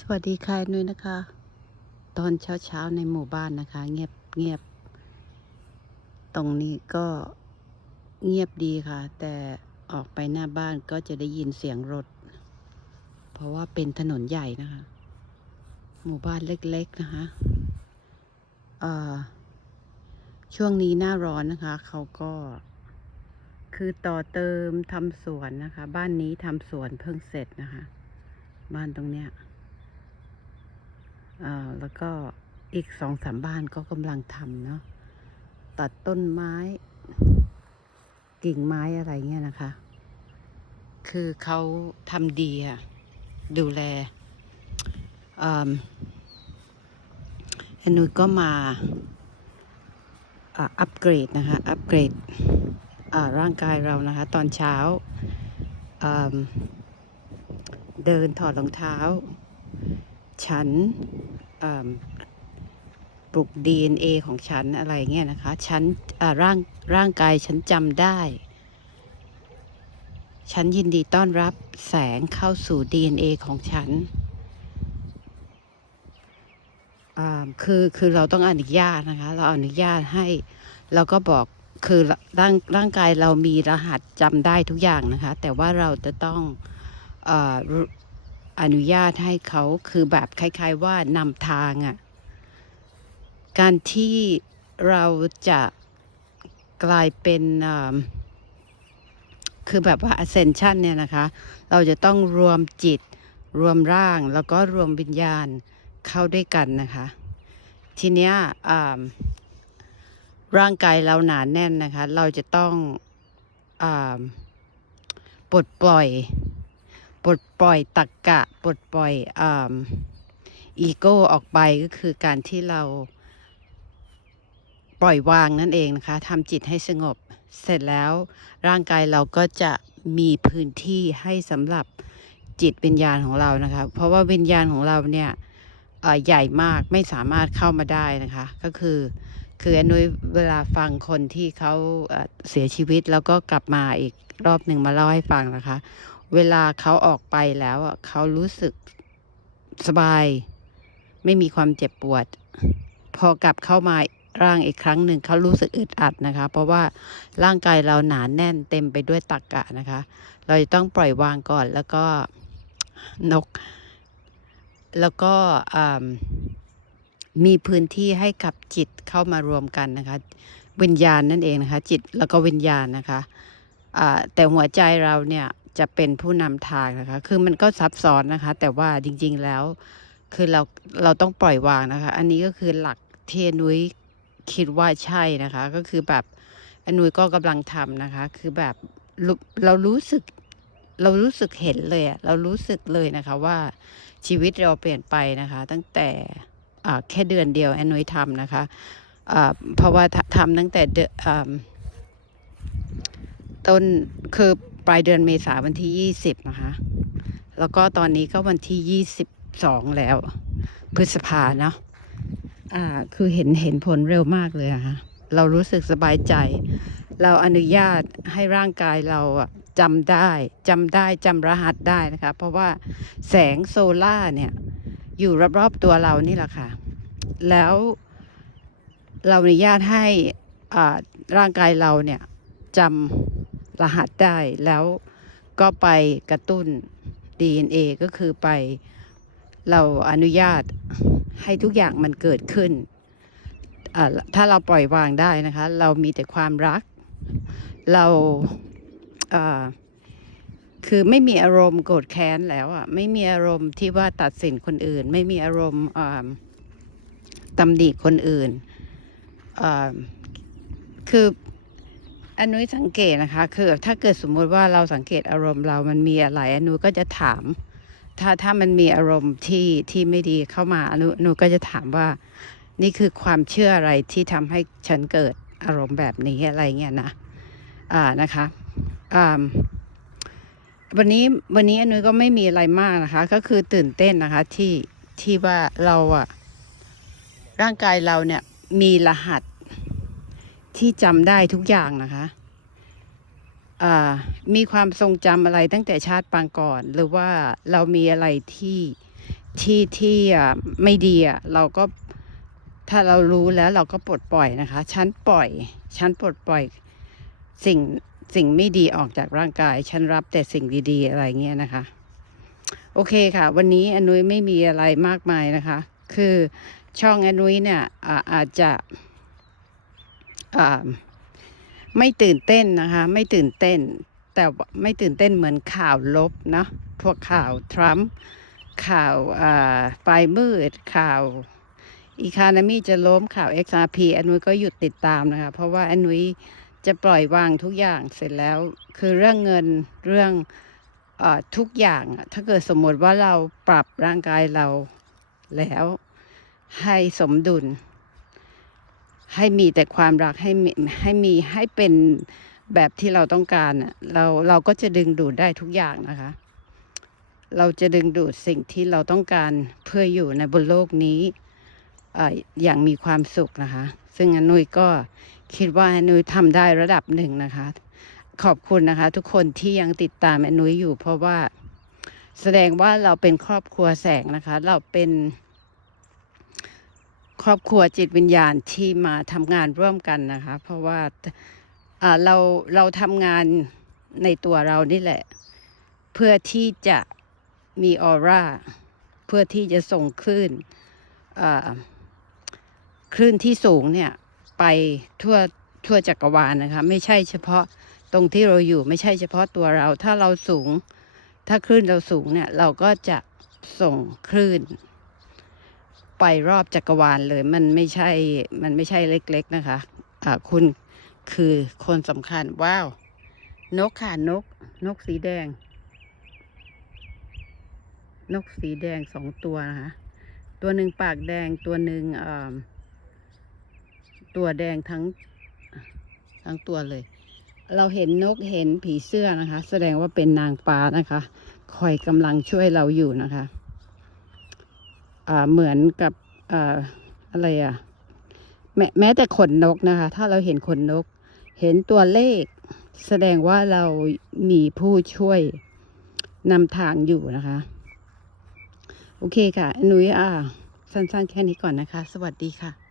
สวัสดีค่ะนุ้ยนะคะ ตอนเช้าเช้าๆในหมู่บ้านนะคะ เงียบเงียบ ตรงนี้ก็เงียบดีค่ะ แต่ออกไปหน้าบ้านก็จะได้ยินเสียงรถ เพราะว่าเป็นถนนใหญ่นะคะ หมู่บ้านเล็กๆนะคะเอ่อช่วงนี้หน้าร้อนนะคะ เขาก็ คือต่อเติมทำสวนนะคะ บ้านนี้ทำสวนเพิ่งเสร็จนะคะ บ้านตรงเนี้ย อ่าแล้วก็อีกสองสามบ้านก็กำลังทำเนาะตัดต้นไม้ กิ่งไม้อะไรเงี้ยนะคะ คือเขาทำดีอะดูแลอันนุ้ยก็มาอัปเกรดนะคะ อัปเกรดร่างกายเรานะคะ ตอนเช้า เดินถอดรองเท้า ฉันปลุก DNA ของฉันอะไรเงี้ยนะคะ ฉันร่างร่างกายฉันจำได้ ฉันยินดีต้อนรับแสงเข้าสู่ DNA ของฉันคือคือเราต้องอนุญาตนะคะ เราอนุญาตให้เราก็บอกคือร่างร่างกายเรามีรหัสจำได้ทุกอย่างนะคะ แต่ว่าเราจะต้องอ อนุญาตให้เขาคือแบบคล้าย ๆว่านำทางอะ่ะ การที่เราจะกลายเป็นคือแบบว่า ascension เนี่ยนะคะ เราจะต้องรวมจิต รวมร่างแล้วก็รวมวิญญาณเข้าด้วยกันนะคะ ทีเนี้ยร่างกายเราหนาแน่นนะคะ เราจะต้องอปลดปล่อย ปลดปล่อยตักกะ ปลดปล่อยอีโก้ออกไปก็คือการที่เราปล่อยวางนั่นเองนะคะทำจิตให้สงบ เสร็จแล้วร่างกายเราก็จะมีพื้นที่ให้สำหรับจิตวิญญาณของเรานะคะ เพราะว่าวิญญาณของเราเนี่ยใหญ่มากไม่สามารถเข้ามาได้นะคะ ก็คือคืออนนุยเวลาฟังคนที่เขาเสียชีวิตแล้วก็กลับมาอีกรอบหนึ่งมาเล่าให้ฟังนะคะ เวลาเขาออกไปแล้วเขารู้สึกสบาย ไม่มีความเจ็บปวด พอกลับเข้ามาร่างอีกครั้งหนึ่งเขารู้สึกอึดอัดนะคะ เพราะว่าร่างกายเราหนาแน่นเต็มไปด้วยตักกะนะคะ เราจะต้องปล่อยวางก่อนแล้วก็นก แล้วก็มีพื้นที่ให้กับจิตเข้ามารวมกันนะคะ วิญญาณนั่นเองนะคะ จิตแล้วก็วิญญาณนะคะแต่หัวใจเราเนี่ย จะเป็นผู้นำทางนะคะ คือมันก็ซับซ้อนนะคะ แต่ว่าจริงๆแล้ว คือเราเราต้องปล่อยวางนะคะ อันนี้ก็คือหลักเที่อนุ้ยคิดว่าใช่นะคะ ก็คือแบบอนุ้ยก็กำลังทำนะคะ คือแบบเรารู้สึกเรารู้สึกเห็นเลยอะเรารู้สึกเลยนะคะว่าชีวิตเราเปลี่ยนไปนะคะ ตั้งแต่อ่าแค่เดือนเดียวแอนนุยทำนะคะอ่าเพราะว่าทำตั้งแต่เดอ่าต้นคือ ปลายเดือนเมษาวันที่ยี่สิบนะคะ แล้วก็ตอนนี้ก็วันที่ยี่สิบสองแล้ว พฤษภาเนาะอ่า คือเห็นเห็นผลเร็วมากเลยอะค่ะเรารู้สึกสบายใจ เราอนุญาตให้ร่างกายเราจำได้จำได้จำรหัสได้นะคะ เพราะว่าแสงโซล่าเนี่ย อยู่รอบๆตัวเรานี่แหละค่ะ แล้วเราอนุญาตให้อ่าร่างกายเราเนี่ยจำ รหัสได้แล้วก็ไปกระตุ้น DNA ก็คือไปเราอนุญาตให้ทุกอย่างมันเกิดขึ้น ถ้าเราปล่อยวางได้นะคะ เรามีแต่ความรัก เราคือไม่มีอารมณ์โกรธแค้นแล้วอะไม่มีอารมณ์ที่ว่าตัดสินคนอื่น ไม่มีอารมณ์ตำหนิคนอื่นคือ อันนุ้ยสังเกตนะคะ คือถ้าเกิดสมมติว่าเราสังเกตอารมณ์เรามันมีอะไรอันนุ้ยก็จะถาม ถ้าถ้ามันมีอารมณ์ที่ที่ไม่ดีเข้ามาอนุนูก็จะถามว่า นี่คือความเชื่ออะไรที่ทำให้ฉันเกิดอารมณ์แบบนี้อะไรเงี้ยนะอ่านะคะอ่าวันนี้วันนี้อนุยก็ไม่มีอะไรมากนะคะ ก็คือตื่นเต้นนะคะที่ที่ว่าเราอะร่างกายเราเนี่ยมีรหัส ที่จำได้ทุกอย่างนะคะอ่ามีความทรงจำอะไรตั้งแต่ชาติปางก่อน หรือว่าเรามีอะไรที่ที่ที่อะไม่ดีอะเราก็ถ้าเรารู้แล้วเราก็ปลดปล่อยนะคะฉันปล่อยฉันปลดปล่อยสิ่งสิ่งไม่ดีออกจากร่างกาย ฉันรับแต่สิ่งดีๆอะไรเงี้ยนะคะ โอเคค่ะ วันนี้อนุยไม่มีอะไรมากมายนะคะ คือช่องอนุยเนี่ยอาอาจจะ อ่าไม่ตื่นเต้นนะคะ ไม่ตื่นเต้น แต่ไม่ตื่นเต้นเหมือนข่าวลบเนาะพวกข่าวทรัมป์ข่าวไฟมืดข่าวอีคานามีจะล้มข่าว XRP อนุ้ยก็หยุดติดตามนะคะ เพราะว่าอนุ้ยจะปล่อยวางทุกอย่างเสร็จแล้ว คือเรื่องเงินเรื่องอทุกอย่าง ถ้าเกิดสมมติว่าเราปรับร่างกายเราแล้วให้สมดุล ให้มีแต่ความรักให้มีให้มีให้เป็นแบบที่เราต้องการอะเราเราก็จะดึงดูดได้ทุกอย่างนะคะ เราจะดึงดูดสิ่งที่เราต้องการเพื่ออยู่ในบนโลกนี้ออย่างมีความสุขนะคะ ซึ่งอนุยก็คิดว่าอนุยทำได้ระดับหนึ่งนะคะ ขอบคุณนะคะ ทุกคนที่ยังติดตามอนุยอยู่ เพราะว่าแสดงว่าเราเป็นครอบครัวแสงนะคะ เราเป็น ครอบครัวจิตวิญญาณที่มาทำงานร่วมกันนะคะ เพราะว่าเราเราทำงานในตัวเรานี่แหละ เพื่อที่จะมีออร่าเพื่อที่จะส่งคลื่นคลื่นที่สูงเนี่ยไปทั่วทั่วจักรวาลนะคะ ไม่ใช่เฉพาะตรงที่เราอยู่ไม่ใช่เฉพาะตัวเรา ถ้าเราสูง ถ้าคลื่นเราสูงเนี่ย เราก็จะส่งคลื่น ไปรอบจักรวาลเลย มันไม่ใช่ มันไม่ใช่เล็ก ๆนะคะ อ่าคุณคือคนสำคัญ ว้าว นกค่ะนก นกสีแดง นกสีแดงสองตัวนะคะ ตัวหนึ่งปากแดงตัวหนึ่งอ่าตัวแดงทั้งทั้งตัวเลย เราเห็นนกเห็นผีเสื้อนะคะ แสดงว่าเป็นนางฟ้านะคะ คอยกำลังช่วยเราอยู่นะคะ เหมือนกับอ่าอะไรอะแม้แม้แต่ขนนกนะคะ ถ้าเราเห็นขนนก เห็นตัวเลข แสดงว่าเรามีผู้ช่วยนำทางอยู่นะคะ โอเคค่ะหนุยอ่า สั้นๆ แค่นี้ก่อนนะคะ สวัสดีค่ะ